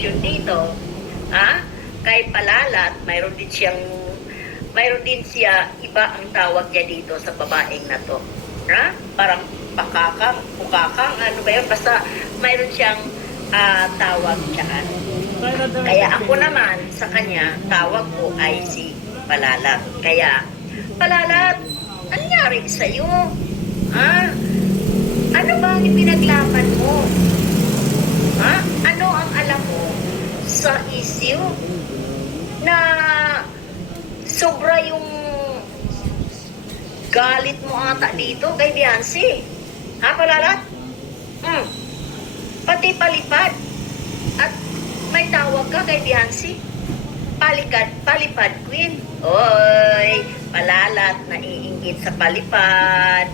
reaction dito. Ha? Kay Palalat, mayroon din siya, iba ang tawag niya dito sa babaeng na to. Ha? Parang pakakang, pukakang, ano ba yun? Basta mayroon siyang tawag dyan. Kaya ako naman sa kanya, tawag ko ay si Palalat. Kaya, Palalat, nangyari sa'yo? Ha? Ano ba ang pinaglaban mo? Ha? Ano ang alam mo sa issue na sobra yung galit mo ata dito kay Beyonce? Ha, Palalat? Pati palipad. At may tawag ka kay Beyonce? Palipad queen. Oy, Palalat, naiinggit sa palipad.